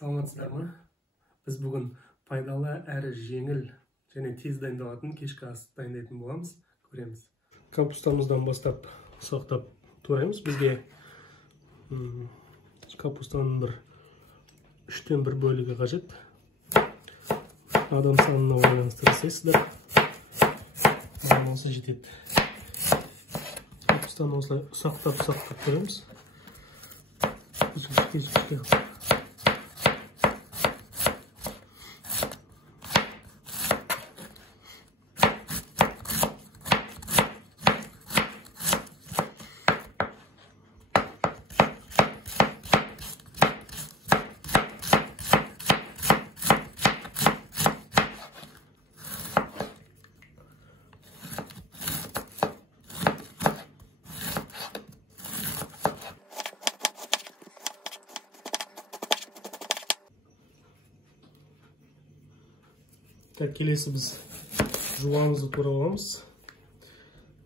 Саламатсыздар ма? Біз бүгін пайдалы әрі жеңіл және тез дайындалатын кешкі ас дайындайтын боламыз. Көреміз. Капустамыздан бастап ұсақтап тураймыз. Бізге капустаның үштен бір бөлігі қажет. Адам санына байланысты жасайсыздар. Маған осы жетеді. Капустаны осылай ұсақтап турамыз. Үзгішке. Келесі біз жуамызды тура аламыз.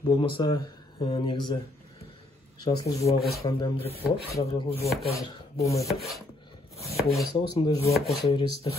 Болмаса негізі жасыл жуа қосқан дәмдірек болады, бірақ жасыл жуа қазір болмайды. Болмаса осындай жуа қоса бересіздер.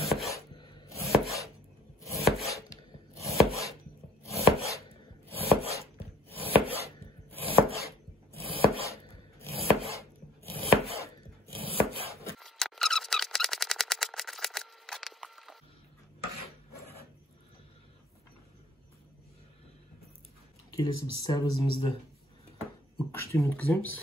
Келесі біз сәбізімізді үккіштен өткіземіз.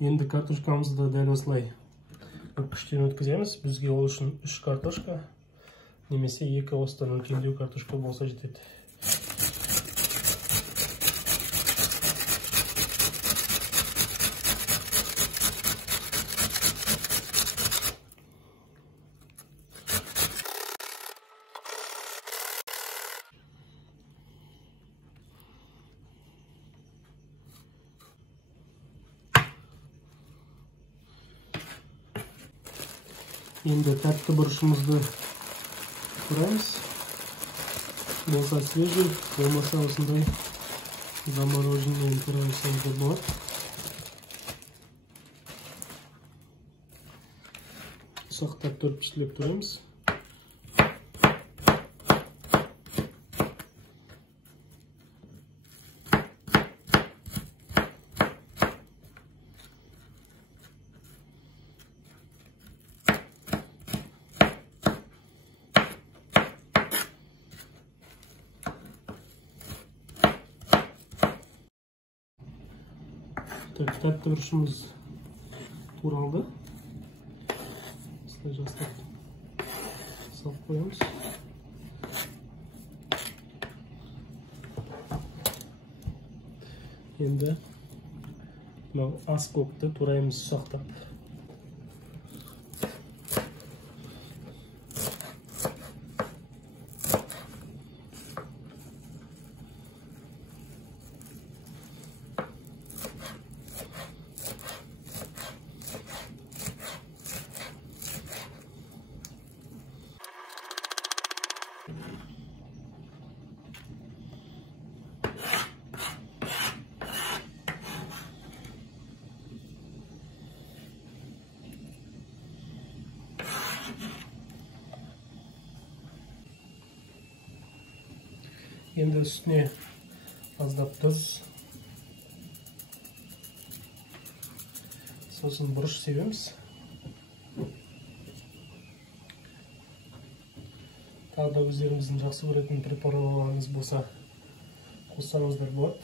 Енді картошкамызды дәл осылай үккіштен өткіземіз. Бізге ол үшін 3 картошка, немесе 2 осыдан үлкендеу картошка болса жетеді. Енді тәтті бұрышымызды тураймыз. Болса свежий, болмаса осындай замороженный тураймыз болады. Ұсақтап төртпіштілеп тураймыз. Тәтті бұрышымыз туралды. Осылай жастап салып қоямыз. Енді ас көкті тураймыз ұсақтап. Енді үстіне аздап тұз, сосын бұрыш себеміз. Тағы да өздеріңіздің жақсы көретін препараттарыңыз болса қоссаңыздар болады.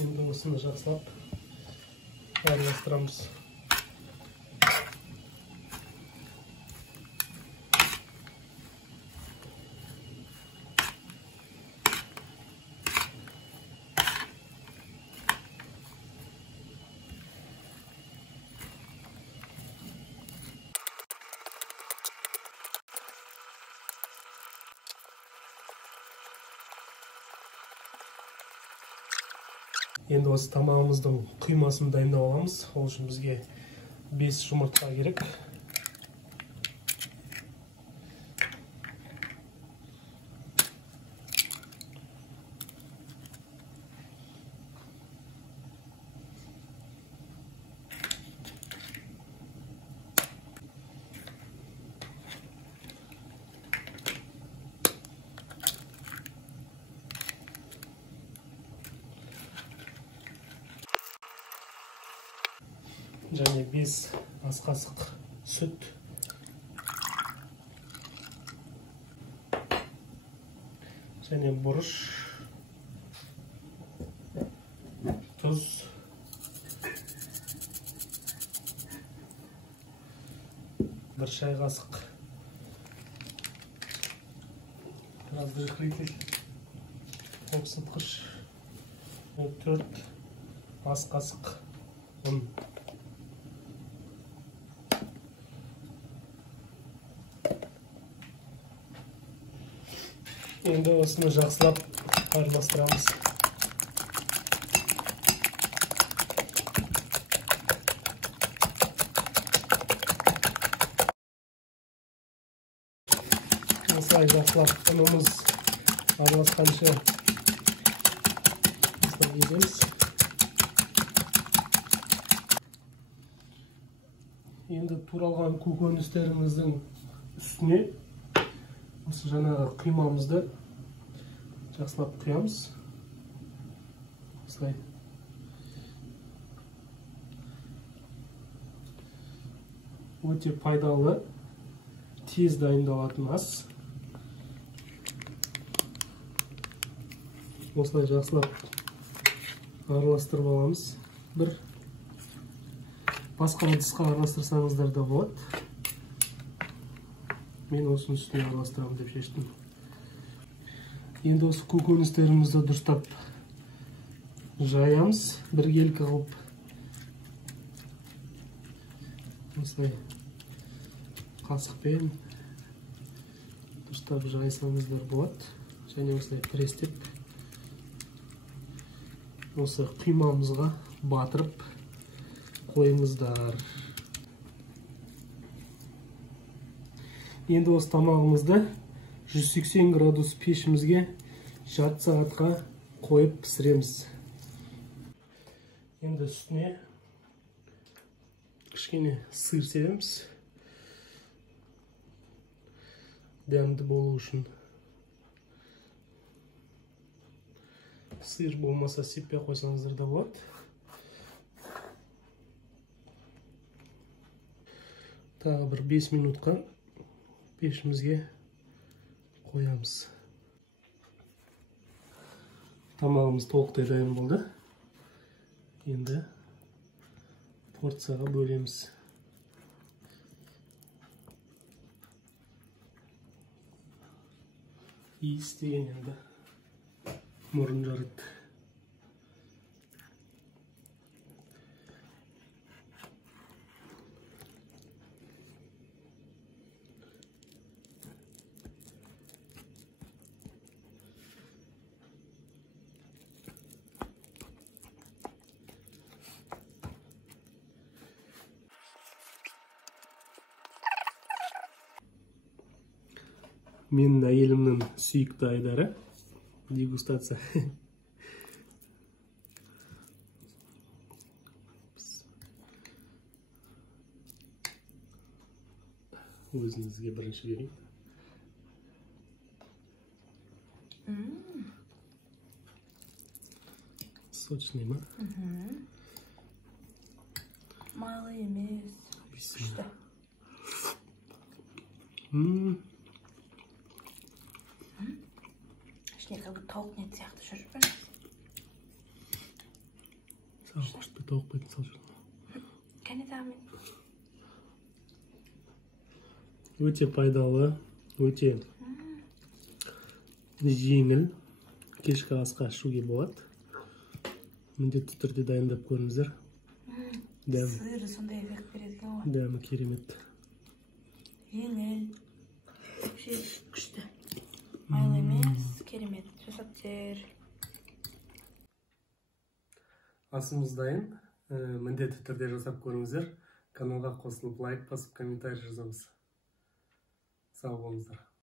Енді осыны жақсылап араластырамыз. Енді осы тамағымыздың құймасын дайындап аламыз. Ол үшін бізге 5 жұмыртқа керек. Және 5 ас қасық сүт. Және бұрыш. Тұз. Бір шай қасық. Разрыхлитель. Қоқсытқыш. 4 ас қасық ұн. Енді осыны жақсылап араластырамыз. Осылай жақсылап ұнымыз араласқанша етеміз. Енді туралған көкөністеріміздің үстіне осы жаңағы құймамызды жақсылап құямыз. Осылай. Өте пайдалы, тез дайындалатын ас. Осылай жақсылап араластырып аламыз. Бір басқа ыдысқа араластырсаңыздар да болады. Мен осының үстіне араластырамын деп шештім. Енді осы көкөністерімізді дұрыстап жаямыз. Біркелкі қылып. Осылай қасықпен дұрыстап жайсаңыздар болады. Және осылай престеп осы құймамызға батырып қойыңыздар. Енді осы тамағымызды 180 градус пешімізге жарты сағатқа қойып пісіреміз. Енді үстіне кішкене сыр себеміз. Дәмді болу үшін. Сыр болмаса сеппей қойсаңыздар да болады. Тағы бір 5 минутқа пешімізге қоямыз. Тамағымыз толықтай дайын болды. Енді порцияға бөлеміз. Иіс деген енді мұрын жарады. Менің әйелімнің сүйікті айдары дегустация. Өзіңізге бірінші берейін. Сочный ма? Майлы емес. Күшті. Ішіне как бы тауық нет сияқты жүріп бір. Саған қошты тауық бетін сал жүріп. Кәне тағымен. Өте пайдалы, өте жеңіл. Кешкі асқа ішуге болады. Міндетті түрде дайындап көріңіздер. Сыры сондай эффект береді екен ғой. Дәмі керемет. Жеңіл. Күшті. Майлы емес, керемет. Жасаптер. асымыз дайын. Міндетті түрде жасап көріңіздер. Каналға қосылып лайк басып комментарий жазамыз. Сау болыңыздар.